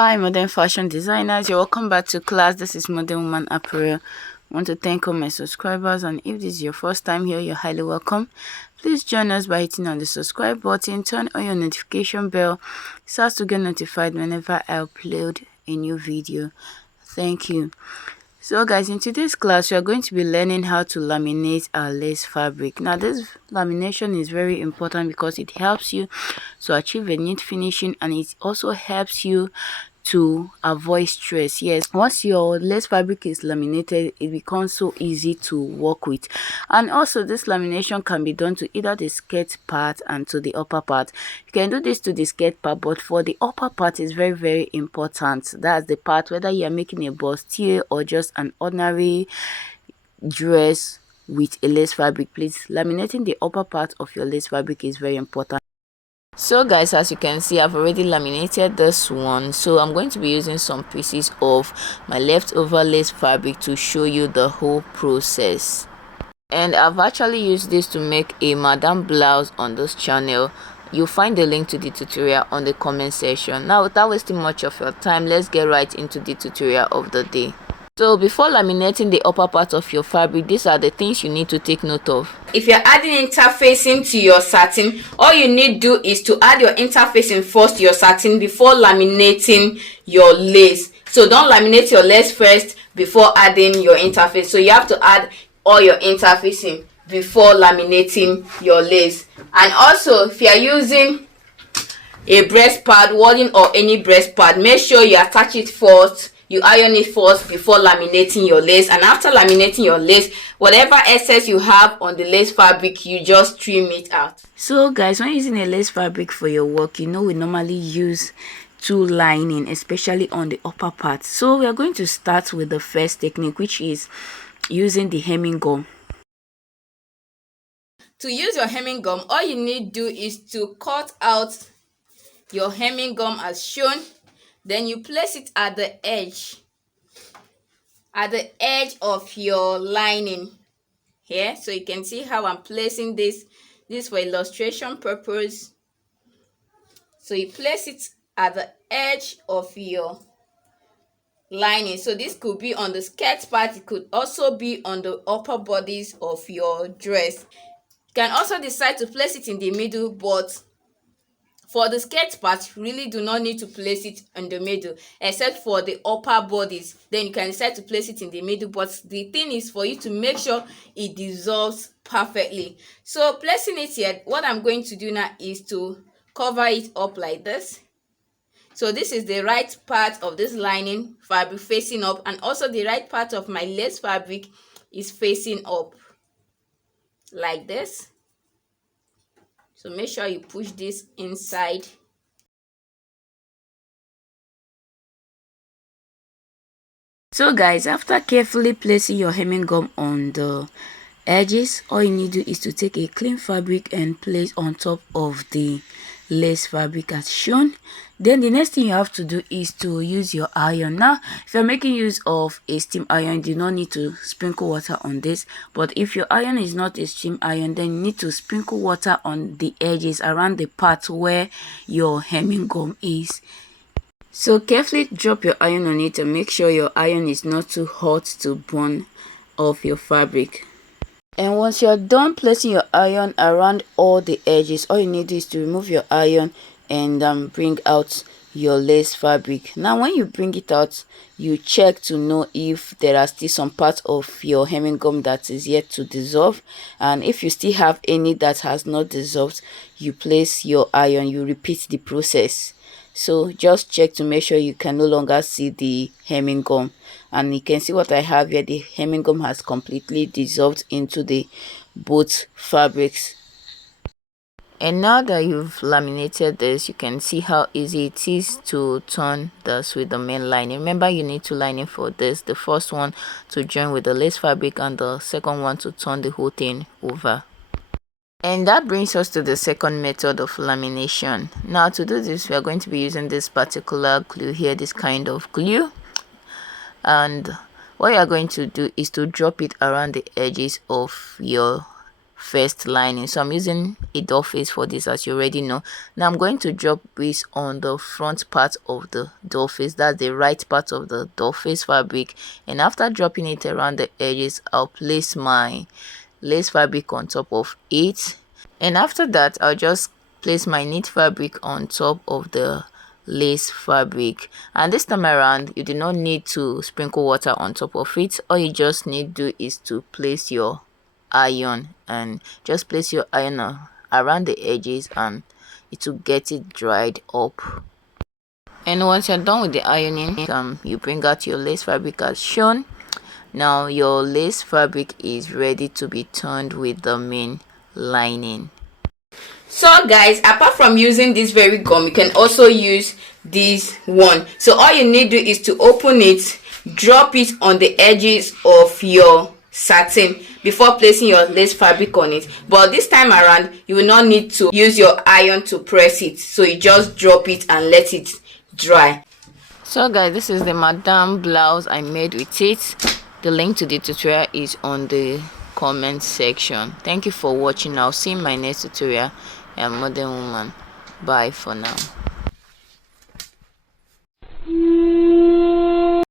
Hi, modern fashion designers. You're welcome back to class. This is Modern Woman Apparel. I want to thank all my subscribers, and if this is your first time here, you're highly welcome. Please join us by hitting on the subscribe button, turn on your notification bell so as to get notified whenever I upload a new video. Thank you. So guys, in today's class we are going to be learning how to laminate our lace fabric. Now this lamination is very important because it helps you to achieve a neat finishing, and it also helps you to avoid stress. Yes, once your lace fabric is laminated, it becomes so easy to work with. And also this lamination can be done to either the skirt part and to the upper part. You can do this to the skirt part, but for the upper part is very important. That's the part whether you are making a bustier or just an ordinary dress with a lace fabric. Please, laminating the upper part of your lace fabric is very important. So guys, as you can see, I've already laminated this one, so I'm going to be using some pieces of my leftover lace fabric to show you the whole process. And I've actually used this to make a madam blouse on this channel. You'll find the link to the tutorial on the comment section. Now, without wasting much of your time, let's get right into the tutorial of the day. So before laminating the upper part of your fabric, these are the things you need to take note of. If you're adding interfacing to your satin, all you need to do is to add your interfacing first to your satin before laminating your lace. So don't laminate your lace first before adding your interface. So you have to add all your interfacing before laminating your lace. And also, if you're using a breast pad, walling or any breast pad, make sure you attach it first. You iron it first before laminating your lace, and after laminating your lace, whatever excess you have on the lace fabric, you just trim it out. So guys, when using a lace fabric for your work, you know we normally use two lining, especially on the upper part. So we are going to start with the first technique, which is using the hemming gum. To use your hemming gum, all you need to do is to cut out your hemming gum as shown. Then you place it at the edge of your lining here. So you can see how I'm placing this for illustration purpose. So you place it at the edge of your lining. So this could be on the skirt part, it could also be on the upper bodies of your dress. You can also decide to place it in the middle, but for the skirt part, you really do not need to place it in the middle, except for the upper bodies. Then you can decide to place it in the middle, but the thing is for you to make sure it dissolves perfectly. So placing it here, what I'm going to do now is to cover it up like this. So this is the right part of this lining fabric facing up, and also the right part of my lace fabric is facing up like this. So make sure you push this inside. So guys, after carefully placing your hemming gum on the edges, all you need to do is to take a clean fabric and place on top of the lace fabric as shown. Then the next thing you have to do is to use your iron. Now if you're making use of a steam iron, you do not need to sprinkle water on this, but if your iron is not a steam iron, then you need to sprinkle water on the edges around the part where your hemming gum is. So carefully drop your iron on it and make sure your iron is not too hot to burn off your fabric. And once you're done placing your iron around all the edges, all you need is to remove your iron and bring out your lace fabric. Now when you bring it out, you check to know if there are still some parts of your hemming gum that is yet to dissolve, and if you still have any that has not dissolved, you place your iron. You repeat the process. So just check to make sure you can no longer see the hemming gum, and you can see what I have here. The hemming gum has completely dissolved into the both fabrics. And now that you've laminated this, you can see how easy it is to turn this with the main lining. Remember, you need two lining for this. The first one to join with the lace fabric, and the second one to turn the whole thing over. And that brings us to the second method of lamination. Now to do this, we are going to be using this particular glue here, this kind of glue. And what you are going to do is to drop it around the edges of your first lining. So I'm using a doll face for this, as you already know. Now I'm going to drop this on the front part of the doll face, that's the right part of the doll face fabric, and after dropping it around the edges, I'll place my lace fabric on top of it, and after that I'll just place my knit fabric on top of the lace fabric. And this time around, you do not need to sprinkle water on top of it. All you just need to do is to place your iron, and just place your iron around the edges, and it will get it dried up. And once you're done with the ironing, you bring out your lace fabric as shown. Now your lace fabric is ready to be turned with the main lining. So guys, apart from using this very gum, you can also use this one. So all you need to do is to open it, drop it on the edges of your satin before placing your lace fabric on it. But this time around, you will not need to use your iron to press it, so you just drop it and let it dry. So guys, this is the madam blouse I made with it. The link to the tutorial is on the comment section. Thank you for watching. I'll see you in my next tutorial. I'm Modern Woman. Bye for now.